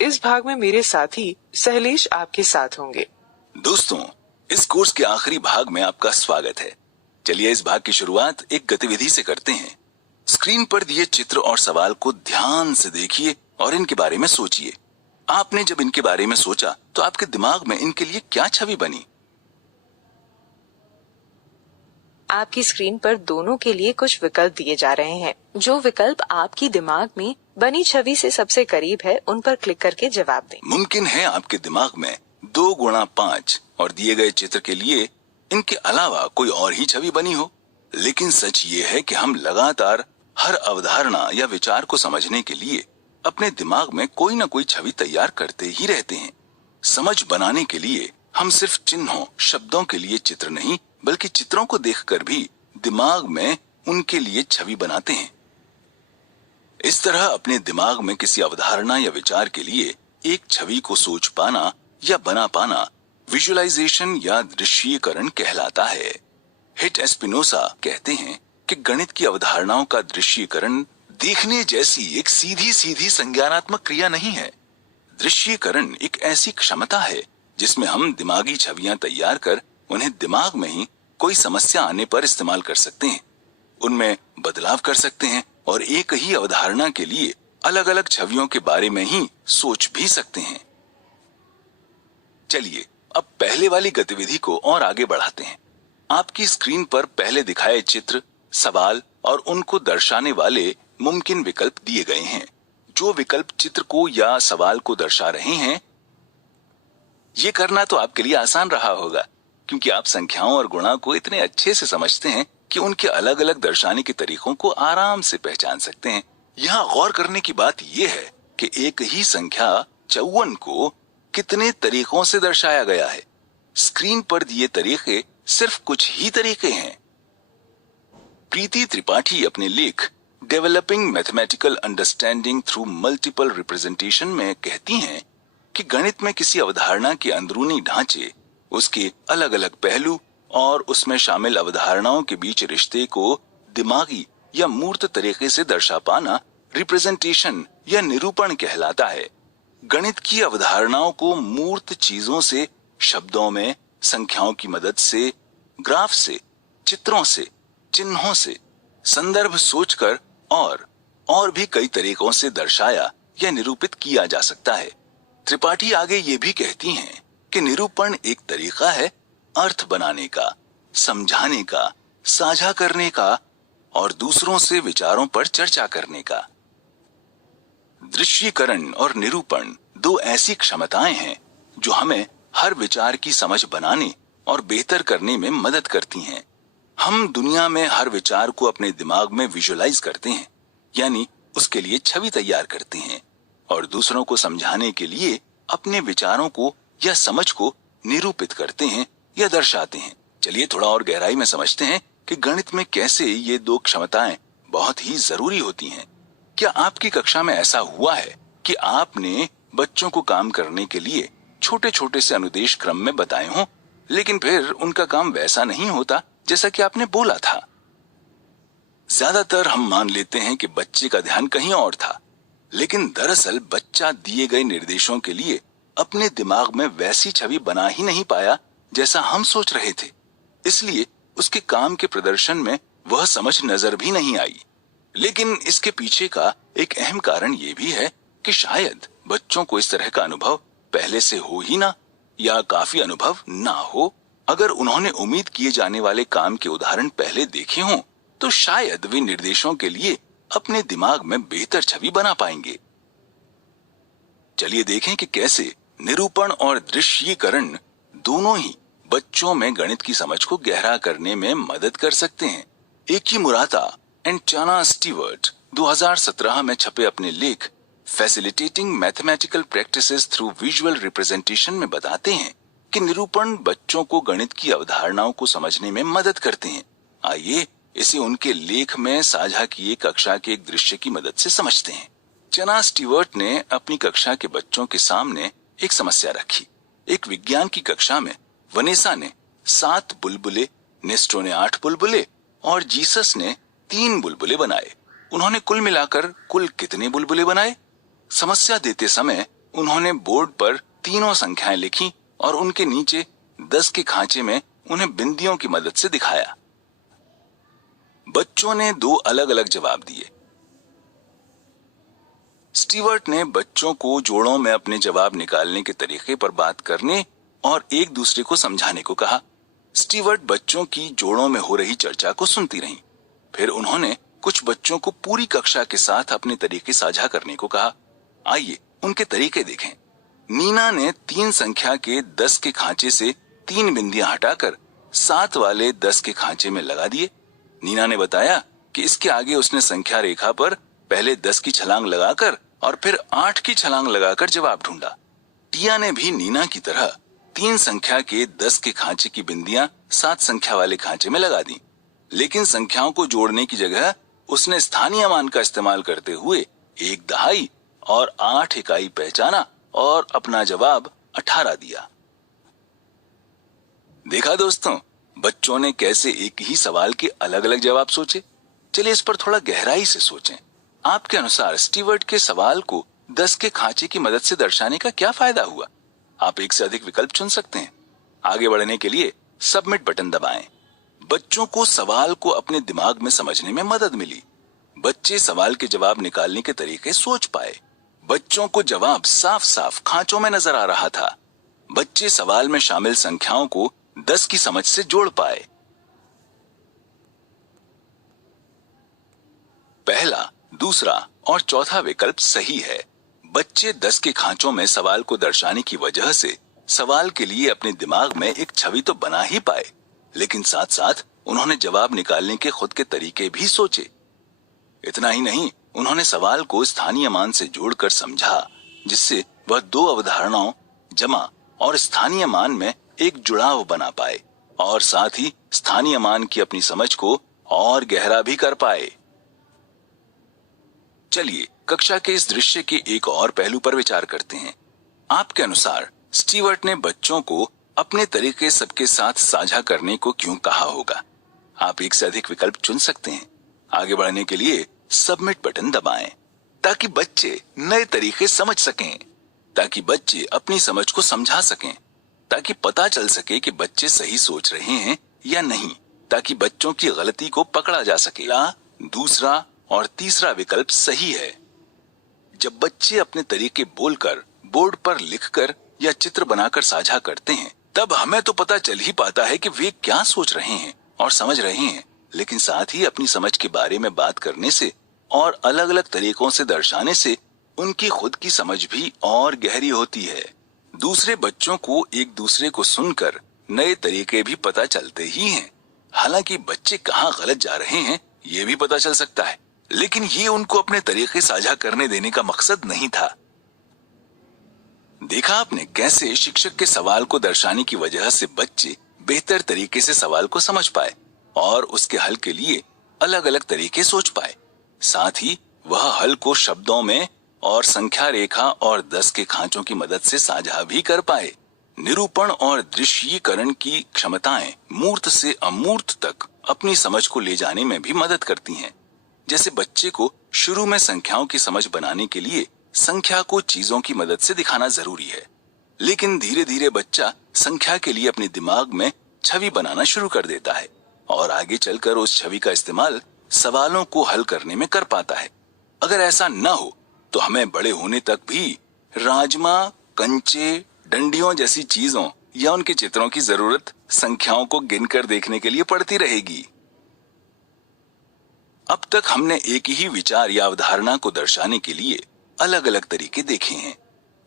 इस भाग में मेरे साथी सहलेश आपके साथ होंगे। दोस्तों, इस कोर्स के आखिरी भाग में आपका स्वागत है। चलिए इस भाग की शुरुआत एक गतिविधि से करते हैं। स्क्रीन पर दिए चित्र और सवाल को ध्यान से देखिए और इनके बारे में सोचिए। आपने जब इनके बारे में सोचा तो आपके दिमाग में इनके लिए क्या छवि बनी? आपकी स्क्रीन पर दोनों के लिए कुछ विकल्प दिए जा रहे हैं। जो विकल्प आपकी दिमाग में बनी छवि से सबसे करीब है, उन पर क्लिक करके जवाब दें। मुमकिन है आपके दिमाग में 2x5 और दिए गए चित्र के लिए इनके अलावा कोई और ही छवि बनी हो, लेकिन सच ये है कि हम लगातार हर अवधारणा या विचार को समझने के लिए अपने दिमाग में कोई ना कोई छवि तैयार करते ही रहते हैं। समझ बनाने के लिए हम सिर्फ चिन्हों, शब्दों के लिए चित्र नहीं, बल्कि चित्रों को देखकर भी दिमाग में उनके लिए छवि बनाते हैं। इस तरह अपने दिमाग में किसी अवधारणा या विचार के लिए एक छवि को सोच पाना या बना पाना विजुअलाइजेशन या दृश्यीकरण कहलाता है। हिट एस्पिनोसा कहते हैं कि गणित की अवधारणाओं का दृश्यीकरण देखने जैसी एक सीधी सीधी संज्ञानात्मक क्रिया नहीं है। दृश्यीकरण एक ऐसी क्षमता है जिसमें हम दिमागी छवियां तैयार कर उन्हें दिमाग में ही कोई समस्या आने पर इस्तेमाल कर सकते हैं, उनमें बदलाव कर सकते हैं और एक ही अवधारणा के लिए अलग अलग छवियों के बारे में ही सोच भी सकते हैं। चलिए अब पहले वाली गतिविधि को और आगे बढ़ाते हैं। आपकी स्क्रीन पर पहले दिखाए चित्र, सवाल और उनको दर्शाने वाले मुमकिन विकल्प दिए गए हैं। जो विकल्प चित्र को या सवाल को दर्शा रहे हैं, ये करना तो आपके लिए आसान रहा होगा, क्योंकि आप संख्याओं और गुणा को इतने अच्छे से समझते हैं कि उनके अलग अलग दर्शाने के तरीकों को आराम से पहचान सकते हैं। यहाँ गौर करने की बात यह है कि एक ही संख्या 54 को कितने तरीकों से दर्शाया गया है। स्क्रीन पर दिए तरीके सिर्फ कुछ ही तरीके हैं। प्रीति त्रिपाठी अपने लेख developing mathematical understanding through multiple representation में कहती हैं कि गणित में किसी अवधारणा के अंदरूनी ढांचे, उसके अलग अलग पहलू और उसमें शामिल अवधारणाओं के बीच रिश्ते को दिमागी या मूर्त तरीके से दर्शा पाना रिप्रेजेंटेशन या निरूपण कहलाता है। गणित की अवधारणाओं को मूर्त चीजों से, शब्दों में, संख्याओं की मदद से, ग्राफ से, चित्रों से, चिन्हों से, संदर्भ सोचकर और भी कई तरीकों से दर्शाया या निरूपित किया जा सकता है। त्रिपाठी आगे ये भी कहती हैं कि निरूपण एक तरीका है अर्थ बनाने का, समझाने का, साझा करने का और दूसरों से विचारों पर चर्चा करने का। दृश्यीकरण और निरूपण दो ऐसी क्षमताएं हैं जो हमें हर विचार की समझ बनाने और बेहतर करने में मदद करती हैं। हम दुनिया में हर विचार को अपने दिमाग में विजुअलाइज करते हैं, यानी उसके लिए छवि तैयार करते हैं और दूसरों को समझाने के लिए अपने विचारों को या समझ को निरूपित करते हैं या दर्शाते हैं। चलिए थोड़ा और गहराई में समझते हैं कि गणित में कैसे ये दो क्षमताएं बहुत ही जरूरी होती हैं। क्या आपकी कक्षा में ऐसा हुआ है कि आपने बच्चों को काम करने के लिए छोटे छोटे से अनुदेश क्रम में बताए हों, लेकिन फिर उनका काम वैसा नहीं होता जैसा कि आपने बोला था? ज्यादातर हम मान लेते हैं कि बच्चे का ध्यान कहीं और था, लेकिन दरअसल बच्चा दिए गए निर्देशों के लिए अपने दिमाग में वैसी छवि बना ही नहीं पाया जैसा हम सोच रहे थे। इसलिए उसके काम के प्रदर्शन में वह समझ नजर भी नहीं आई। लेकिन इसके पीछे का एक अहम कारण ये भी है कि शायद बच्चों को इस तरह का अनुभव पहले से हो ही ना, या काफी अनुभव ना हो। अगर उन्होंने उम्मीद किए जाने वाले काम के उदाहरण पहले देखे हों, तो शायद वे निर्देशों के लिए अपने दिमाग में बेहतर छवि बना पाएंगे। चलिए देखें कि कैसे निरूपण और दृश्यीकरण दोनों ही बच्चों में गणित की समझ को गहरा करने में मदद कर सकते हैं। एकी मुराता एंड चाना स्टीवर्ट 2017 में छपे अपने लेख facilitating mathematical practices through visual representation में बताते हैं कि निरूपण बच्चों को गणित की अवधारणाओं को समझने में मदद करते हैं। आइए इसे उनके लेख में साझा किए कक्षा के एक दृश्य की मदद से समझते हैं। चना स्टीवर्ट ने अपनी कक्षा के बच्चों के सामने एक समस्या रखी। एक विज्ञान की कक्षा में वनेसा ने 7 बुलबुले, नेस्टो ने 8 बुलबुले और जीसस ने 3 बुलबुले बनाए। उन्होंने कुल मिलाकर कुल कितने बुलबुले बनाए? समस्या देते समय उन्होंने बोर्ड पर तीनों संख्याएं लिखी और उनके नीचे 10 के खांचे में उन्हें बिंदियों की मदद से दिखाया। बच्चों ने 2 अलग अलग जवाब दिए। स्टीवर्ट ने बच्चों को जोड़ों में अपने जवाब निकालने के तरीके पर बात करने और एक दूसरे को समझाने को कहा। स्टीवर्ट बच्चों की जोड़ों में हो रही चर्चा को सुनती रहीं। फिर उन्होंने कुछ बच्चों को पूरी कक्षा के साथ अपने तरीके साझा करने को कहा। आइए उनके तरीके देखें। नीना ने 3 संख्या के 10 के खांचे से 3 बिंदियां हटाकर 7 वाले 10 के खांचे में लगा दिए। नीना ने बताया कि इसके आगे उसने संख्या रेखा पर पहले 10 की छलांग लगाकर और फिर 8 की छलांग लगाकर जवाब ढूंढा। टिया ने भी नीना की तरह 3 संख्या के 10 के खांचे की बिंदियां 7 संख्या वाले खांचे में लगा दी, लेकिन संख्याओं को जोड़ने की जगह उसने स्थानीय मान का इस्तेमाल करते हुए 1 दहाई और 8 इकाई पहचाना और अपना जवाब 18 दिया। देखा दोस्तों, बच्चों ने कैसे एक ही सवाल के अलग अलग जवाब सोचे। चलिए इस पर थोड़ा गहराई से सोचें। आपके अनुसार स्टीवर्ट के सवाल को 10 के खांचे की मदद से दर्शाने का क्या फायदा हुआ? आप एक से अधिक विकल्प चुन सकते हैं। आगे बढ़ने के लिए सबमिट बटन दबाएं। बच्चों को सवाल को अपने दिमाग में समझने में मदद मिली। बच्चे सवाल के जवाब निकालने के तरीके सोच पाए। बच्चों को जवाब साफ साफ खांचों में नजर आ रहा था। बच्चे सवाल में शामिल संख्याओं को 10 की समझ से जोड़ पाए। पहला, दूसरा और चौथा विकल्प सही है। बच्चे 10 के खांचों में सवाल को दर्शाने की वजह से सवाल के लिए अपने दिमाग में एक छवि तो बना ही पाए, लेकिन साथ साथ उन्होंने जवाब निकालने के खुद के तरीके भी सोचे। इतना ही नहीं, उन्होंने सवाल को स्थानीय मान से जोड़कर समझा, जिससे वह 2 अवधारणाओं जमा और स्थानीय मान में एक जुड़ाव बना पाए और साथ ही स्थानीय मान की अपनी समझ को और गहरा भी कर पाए। चलिए कक्षा के इस दृश्य के एक और पहलू पर विचार करते हैं। आपके अनुसार स्टीवर्ट ने बच्चों को अपने तरीके सबके साथ साझा करने को क्यों कहा होगा? आप एक से अधिक विकल्प चुन सकते हैं। आगे बढ़ने के लिए सबमिट बटन दबाएं, ताकि बच्चे नए तरीके समझ सकें, ताकि बच्चे अपनी समझ को समझा सकें, ताकि पता चल सके कि बच्चे सही सोच रहे हैं या नहीं, ताकि बच्चों की गलती को पकड़ा जा सके। दूसरा और तीसरा विकल्प सही है। जब बच्चे अपने तरीके बोलकर, बोर्ड पर लिखकर या चित्र बनाकर साझा करते हैं, तब हमें तो पता चल ही पाता है कि वे क्या सोच रहे हैं और समझ रहे हैं, लेकिन साथ ही अपनी समझ के बारे में बात करने से और अलग अलग तरीकों से दर्शाने से उनकी खुद की समझ भी और गहरी होती है। दूसरे बच्चों को एक दूसरे को सुनकर नए तरीके भी पता चलते ही हैं। हालांकि बच्चे कहाँ गलत जा रहे हैं ये भी पता चल सकता है, लेकिन ये उनको अपने तरीके साझा करने देने का मकसद नहीं था। देखा आपने कैसे शिक्षक के सवाल को दर्शाने की वजह से बच्चे बेहतर तरीके से सवाल को समझ पाए और उसके हल के लिए अलग अलग तरीके सोच पाए। साथ ही वह हल को शब्दों में और संख्या रेखा और 10 के खांचों की मदद से साझा भी कर पाए। निरूपण और दृश्यीकरण की क्षमताएं मूर्त से अमूर्त तक अपनी समझ को ले जाने में भी मदद करती हैं। जैसे बच्चे को शुरू में संख्याओं की समझ बनाने के लिए संख्या को चीजों की मदद से दिखाना जरूरी है, लेकिन धीरे धीरे बच्चा संख्या के लिए अपने दिमाग में छवि बनाना शुरू कर देता है और आगे चलकर उस छवि का इस्तेमाल सवालों को हल करने में कर पाता है। अगर ऐसा न हो तो हमें बड़े होने तक भी राजमा, कंचे, डंडियों जैसी चीजों या उनके चित्रों की जरूरत संख्याओं को गिनकर देखने के लिए पड़ती रहेगी। अब तक हमने एक ही विचार या अवधारणा को दर्शाने के लिए अलग अलग तरीके देखे हैं।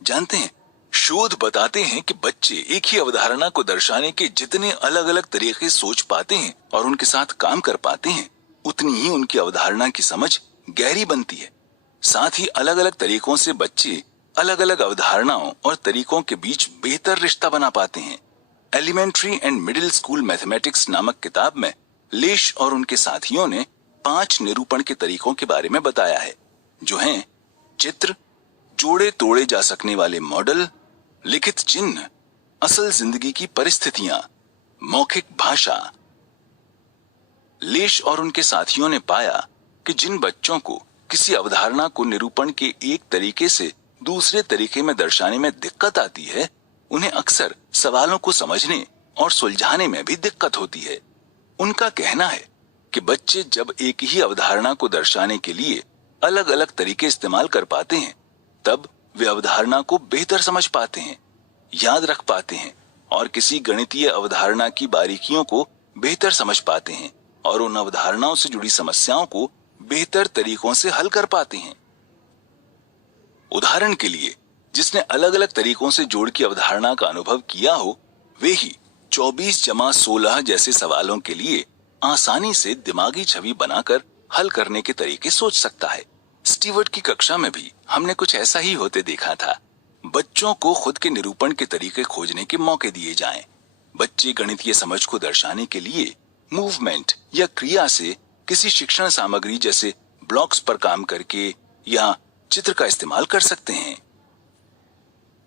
जानते हैं, शोध बताते हैं कि बच्चे एक ही अवधारणा को दर्शाने के जितने अलग अलग तरीके सोच पाते हैं और उनके साथ काम कर पाते हैं, उतनी ही उनकी अवधारणा की समझ गहरी बनती है। साथ ही अलग अलग तरीकों से बच्चे अलग अलग अवधारणाओं और तरीकों के बीच बेहतर रिश्ता बना पाते हैं। Elementary and middle school mathematics नामक किताब में लेश और उनके साथियों ने 5 निरूपण के तरीकों के बारे में बताया है, जो हैं चित्र, जोड़े तोड़े जा सकने वाले मॉडल, लिखित चिन्ह, असल जिंदगी की परिस्थितियां, मौखिक भाषा। लेश और उनके साथियों ने पाया कि जिन बच्चों को किसी अवधारणा को निरूपण के एक तरीके से दूसरे तरीके में दर्शाने में दिक्कत आती है, उन्हें अक्सर सवालों को समझने और सुलझाने में भी दिक्कत होती है। उनका कहना है कि बच्चे जब एक ही अवधारणा को दर्शाने के लिए अलग अलग तरीके इस्तेमाल कर पाते हैं, तब वे अवधारणा को बेहतर समझ पाते हैं, याद रख पाते हैं और किसी गणितीय अवधारणा की बारीकियों को बेहतर समझ पाते हैं और उन अवधारणाओं से जुड़ी समस्याओं को बेहतर तरीकों से हल कर पाते हैं। उदाहरण के लिए, जिसने अलग अलग तरीकों से जोड़ की अवधारणा का अनुभव किया हो, वे ही 24+16 जैसे सवालों के लिए आसानी से दिमागी छवि बनाकर हल करने के तरीके सोच सकता है। स्टीवर्ट की कक्षा में भी हमने कुछ ऐसा ही होते देखा था। बच्चों को खुद के निरूपण के तरीके खोजने के मौके दिए जाएं। बच्चे गणितीय समझ को दर्शाने के लिए मूवमेंट या क्रिया से किसी शिक्षण सामग्री जैसे ब्लॉक्स पर काम करके या चित्र का इस्तेमाल कर सकते हैं।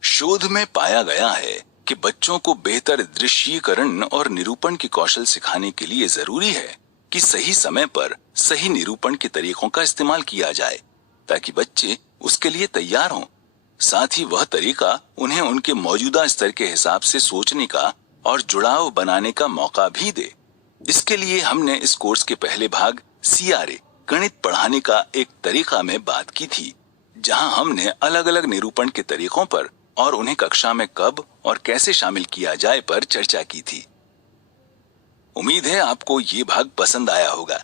शोध में पाया गया है कि बच्चों को बेहतर दृश्यीकरण और निरूपण के कौशल सिखाने के लिए जरूरी है कि सही समय पर सही निरूपण के तरीकों का इस्तेमाल किया जाए, ताकि बच्चे उसके लिए तैयार हों। साथ ही वह तरीका उन्हें उनके मौजूदा स्तर के हिसाब से सोचने का और जुड़ाव बनाने का मौका भी दे। इसके लिए हमने इस कोर्स के पहले भाग CRA गणित पढ़ाने का एक तरीका में बात की थी, जहां हमने अलग अलग निरूपण के तरीकों पर और उन्हें कक्षा में कब और कैसे शामिल किया जाए पर चर्चा की थी। उम्मीद है आपको ये भाग पसंद आया होगा।